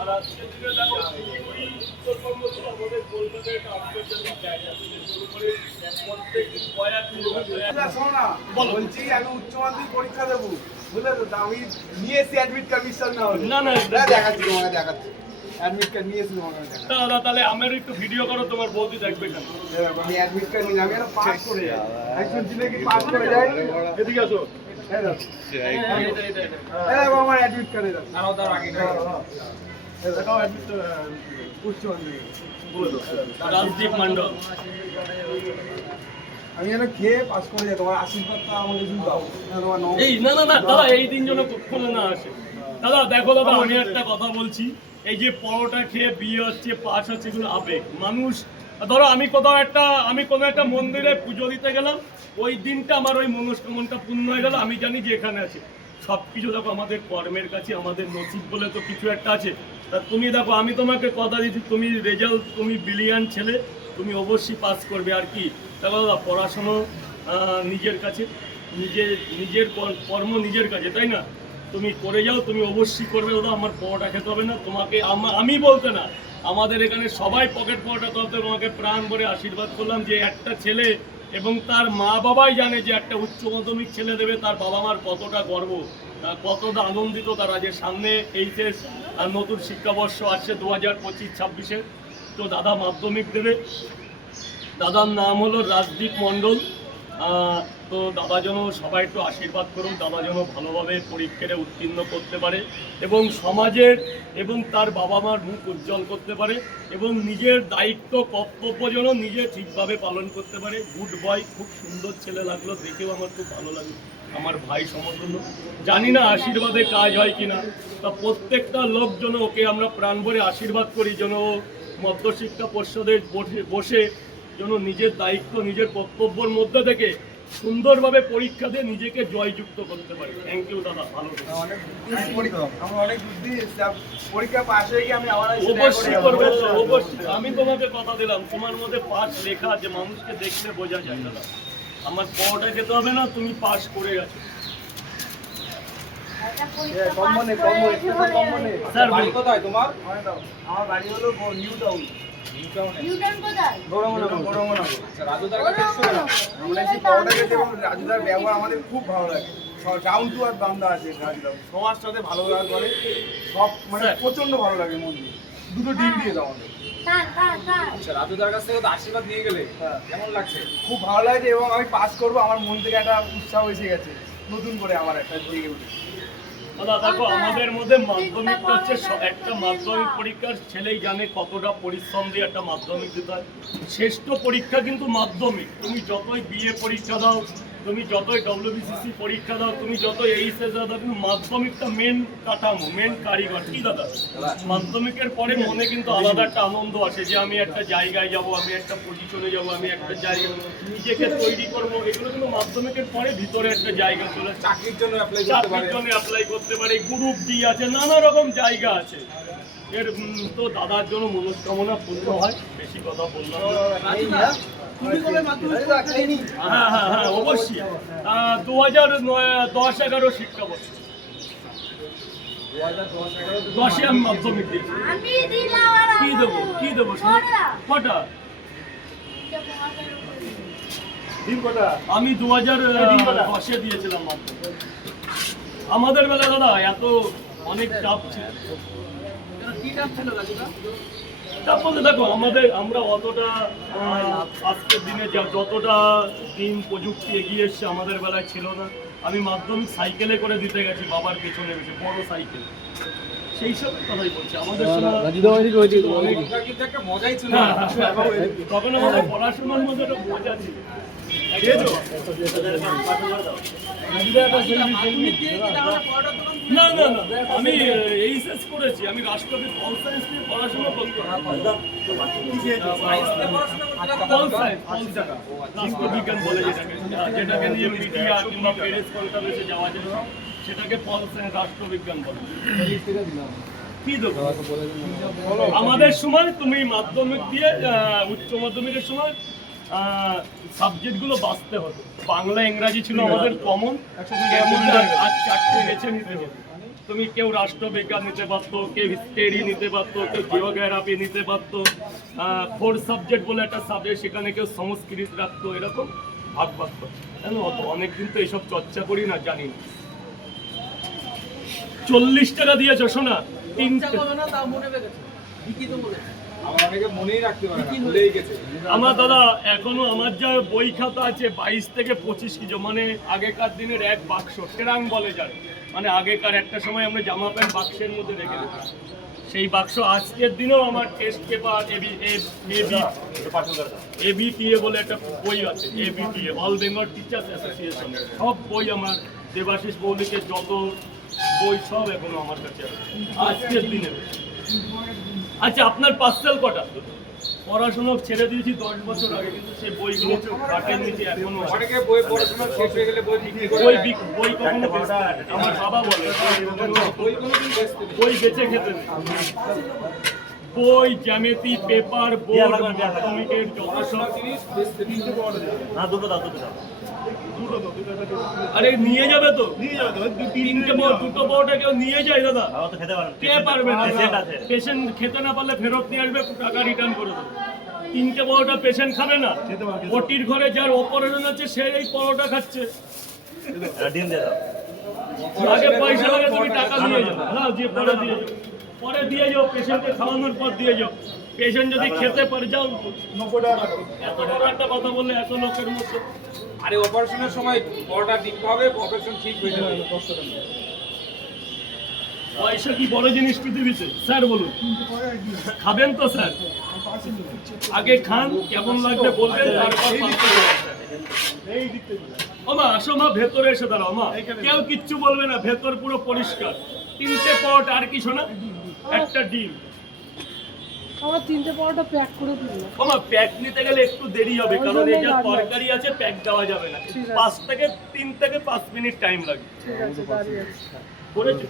আর আজকে দিনে দেখো শিলিগুড়ি উত্তরবঙ্গ তো আমাদের কলকাতায় একটা আন্তর্জাতিক জায়গা শুরু করে প্রত্যেক বলছি আমি উচ্চ মাধ্যমিক পরীক্ষা দেবো, বুঝলে তো? আমি নিয়ে এসেছি অ্যাডমিট কার্ড, বিশ্বাস না হলে। না দেখাচ্ছি তোমাকে, দেখাচ্ছি অ্যাডমিট কার্ড নিয়ে এসেছি তোমাকে। দাদা তাহলে আমার একটু ভিডিও করো, তোমার বৌদি দেখবে কেন? আমি অ্যাডমিট কার্ড নিয়ে আমি একটা পাস করে যাই, একজন দিলে কি পাস করে যায়। এদিকে আসো। আমার অ্যাডমিট কার্ডে দাও। উচ্চ মাধ্যমিক রাজদীপ মন্ডল। আমি যেন খেয়ে পাস করে যাই, তোমার আশীর্বাদটা আমাকে শুধু দাও। তোমার এই না দাদা, এই দিন যেন কখনো না আসে। দাদা দেখো দাদা, আমি একটা কথা বলছি, এই যে পরোটা খেয়ে বিয়ে হচ্ছে, পাস হচ্ছে, এগুলো আবেগ। মানুষ ধরো আমি কোনো একটা মন্দিরে পুজো দিতে গেলাম, ওই দিনটা আমার ওই মনস্কামনাটা পূর্ণ হয়ে গেল, আমি জানি যে এখানে আছে। সব কিছু দেখো আমাদের কর্মের কাছে, আমাদের নসিব বলে তো কিছু একটা আছে। তা তুমি দেখো, আমি তোমাকে কথা দিচ্ছি, তুমি রেজাল্ট, তুমি ব্রিলিয়ান্ট ছেলে, তুমি অবশ্যই পাস করবে। আর কি দেখো দাদা, পড়াশুনো নিজের কাছে, নিজের কর্ম নিজের কাছে, তাই না? তুমি করে যাও, তুমি অবশ্যই করবে দাদা। আমার পরোটা খেতে হবে না তোমাকে, আমি বলতে না, আমাদের এখানে সবাই পকেট পরোটা করতে, তোমাকে প্রাণ ভরে আশীর্বাদ করলাম যে একটা ছেলে এবং তার মা বাবাই জানে যে একটা উচ্চ মাধ্যমিক ছেলে দেবে, তার বাবা মার কতটা গর্ব, কতটা আনন্দিত তারা যে সামনে এইচএস নতুন শিক্ষাবর্ষ আসছে 2025-26-এ। তো দাদা মাধ্যমিক দেবে। দাদার নাম হলো রাজদীপ মণ্ডল। তো দাদা যেন সবাই একটু আশীর্বাদ করুন, দাদা যেন ভালোভাবে পরীক্ষাটা উত্তীর্ণ করতে পারে এবং সমাজের এবং তার বাবা মার মুখ উজ্জ্বল করতে পারে এবং নিজের দায়িত্ব কর্তব্য যেন নিজে ঠিকভাবে পালন করতে পারে। গুড বয়, খুব সুন্দর ছেলে লাগলো, দেখেও আমার খুব ভালো লাগলো, আমার ভাই সমতুল্য। জানি না আশীর্বাদে কাজ হয় কিনা, তা প্রত্যেকটা লোক যেন ওকে আমরা প্রাণ ভরে আশীর্বাদ করি, যেন মধ্যশিক্ষা পর্ষদে বসে যেন নিজের দায়িত্ব, নিজের কর্তব্যের মধ্যে থেকে সুন্দরভাবে পরীক্ষা দিয়ে নিজেকে জয়যুক্ত করতে পারি। থ্যাংক ইউ দাদা, ভালো। পরীক্ষা পাস হয়ে গিয়ে আমি অবশ্যই করবে, অবশ্যই। আমি তোমাকে কথা দিলাম, তোমার মধ্যে পাস লেখা আছে, মানুষকে দেখলে বোঝা যায় দাদা। আমার পড়াটা খেতে হবে না, তুমি পাস করে গেছো। স্যার বাড়ি কোথায় তোমার? আমার বাড়ি হলো নিউ টাউন। রাজুদার ব্যবহার আমাদের খুব ভালো লাগে, ডাউন টু আর্থ বান্দা আছে রাজুদা, সবার সাথে ভালো ব্যবহার করে, সব মানে প্রচন্ড ভালো লাগে। মন দিয়ে দুটো ডিম দিয়ে দাও আমাদের। রাজুদার কাছ থেকে তো আশীর্বাদ নিয়ে গেলে কেমন লাগছে? খুব ভালো লাগছে এবং আমি পাস করবো, আমার মন থেকে একটা উৎসাহ এসে গেছে নতুন করে, আমার একটা জেগে উঠে। দাদা দেখো, আমাদের মধ্যে মাধ্যমিকটা হচ্ছে একটা মাধ্যমিক পরীক্ষার ছেলেই জানে কতটা পরিশ্রম দিয়ে একটা মাধ্যমিক দিতে হয়। শ্রেষ্ঠ পরীক্ষা কিন্তু মাধ্যমিক। তুমি যতই বিএ পরীক্ষা দাও, তুমি যতই ডব্লিউবিসিসি পরীক্ষা দাও, তুমি যতই এইচএস দাও, কিন্তু মাধ্যমিকটা মেন কাঠামো, মেন কারিগর। কি দাদা, মাধ্যমিকের পরে মনে কিন্তু আলাদা একটা আনন্দ আসে যে আমি একটা জায়গায় যাব, আমি একটা পজিশনে যাব, আমি একটা জায়গা নিজেকে তৈরি করবো। এগুলো কিন্তু মাধ্যমিকের পরে ভিতরে একটা জায়গা চলে, চাকরির জন্য অ্যাপ্লাই করতে পারে, গ্রুপ ডি আছে, নানা রকম জায়গা আছে। এর তো দাদার জন্য মনস্কামনা পূর্ণ হয়। বেশি কথা বললাম না। হ্যাঁ অবশ্যই। 2010-11 শিক্ষাবর্ষ 10-এ আমি মাধ্যমিক দিয়েছি। কি দেবো কটা? আমি 2010-এ দিয়েছিলাম মাধ্যমিক। আমাদের বেলা দাদা এত অনেক চাপ ছিল। তারপরে দেখো আমরা অতটা আজকের দিনে যতটা দিন প্রযুক্তি এগিয়ে এসছে আমাদের বেলায় ছিল না। আমি মাধ্যমিক সাইকেলে করে দিতে গেছি, বাবার পেছনে বসে, বড় সাইকেল। সেই সব কথাই বলছি, আমাদের তখন আমাদের পড়াশোনার মধ্যে একটা মজা ছিল। না আমি এইচএস করেছি, আমি রাষ্ট্রবিজ্ঞান পল সায়েন্স নিয়ে পড়াশোনা করতাম। রাষ্ট্রবিজ্ঞান বলে যেটাকে নিয়ে মিডিয়া কিংবা প্যারিস কনফারেন্সে যাওয়া যায়, সেটাকে পল সায়েন্স রাষ্ট্রবিজ্ঞান বলে। কি দেবো আমাদের সময়? তুমি মাধ্যমিক দিয়ে উচ্চ মাধ্যমিকের সময় সাবজেক্টগুলো বাঁচতে হতো। বাংলা ইংরাজি ছিল আমাদের কমন, আজ 4টে বেছে নিতে হতো। তুমি কেউ রাষ্ট্রবিজ্ঞান নিতে পারতো, কেউ হিস্ট্রি নিতে পারতো, কেউ জিওগ্রাফি নিতে পারতো, 4 সাবজেক্ট বলে একটা সাবজেক্ট, সেখানে কেউ সংস্কৃত রাখতো, এরকম ভাগ ভাগ করতো। জানো অত অনেকদিন তো এইসব চর্চা করি না, জানি না। 40 টাকা দিয়েছো শোনা, 3 আমার অনেকে মনেই রাখতে পারে না, ভুলেই গেছে। আমার দাদা এখনো আমার যা বই খাতা আছে 22 থেকে 25 কিলো, মানে আগেকার দিনের এক বাক্স ট্রাং বলে যায়, মানে আগেকার একটা সময় আমরা জামা প্যান্ট বাক্সের মধ্যে রেখে দিতাম, সেই বাক্স আজকের দিনেও আমার টেস্ট পেপার এবিটিএ বলে একটা বই আছে, ABTA all Bengal teachers association, সব বই আমার দেবাশিস মৌলিকের যত বই সব এখনো আমার কাছে আছে আজকের দিনে। আচ্ছা আপনার পার্সেল কটা? পড়াশোনা ছেড়ে দিয়েছি 10 বছর আগে, কিন্তু সেই বইগুলো ঘাটের নিচে এখনো আছে। অনেকে বই পড়াশোনা শেষ হয়ে গেলে বই বিক্রি করে বই কখনো বেচতে নেই। আমার বাবা বলে বই কোনোদিন বেচতে নেই। বই বেচে খেতে নেই। বই, জ্যামিতি, পেপার, বোর্ড, মাধ্যমিকের যত সব জিনিস বেচতে নেই। আরে নিয়ে যাবে তো, তিনটে বড় দুটো বড়টা কেউ নিয়ে যায় দাদা, কে পারবে না? পেশেন্ট খেতে না পারলে ফেরত নিয়ে আসবে, টাকা রিটার্ন করে দেবে। তিনটে বড়টা পেশেন্ট খাবে না, ওটির ঘরে যার অপারেশন আছে সে এই পরোটা খাচ্ছে, আগে পয়সা লাগে তুমি টাকা দিয়ে যাও, হ্যাঁ দিয়ে পরে দিয়ে যাও, পরে দিয়ে যাও, পেশেন্টকে খাওয়ানোর পর দিয়ে যাও। পেশেন্ট যদি খেতে পারে যাও, 90 টাকা এত বড় একটা কথা বললে এত লোকের মধ্যে। আরে অপারেশনের সময় বড়টা দিতে হবে, অপারেশন ঠিক হয়ে যাবে। পয়সা কি বড় জিনিস পৃথিবীতে? স্যার বলুন, খাবেন তো স্যার? আগে খান, কেমন লাগবে বলবেন, তারপর ওমা আসো মা, ভেতরে এসে দাঁড়াও মা, কেউ কিচ্ছু বলবে না, ভেতর পুরো পরিষ্কার। 3টে পরোটা, আর কি শোনা, একটা ডিম। আমার 3টে পরোটা প্যাক করে দিল। ওমা প্যাক নিতে গেলে একটু দেরি হবে, কারণ এই যা তরকারি আছে প্যাক দেওয়া যাবে না, 3 থেকে 5 মিনিট টাইম লাগে। ঠিক আছে, দাঁড়িয়ে আছে। করেছো?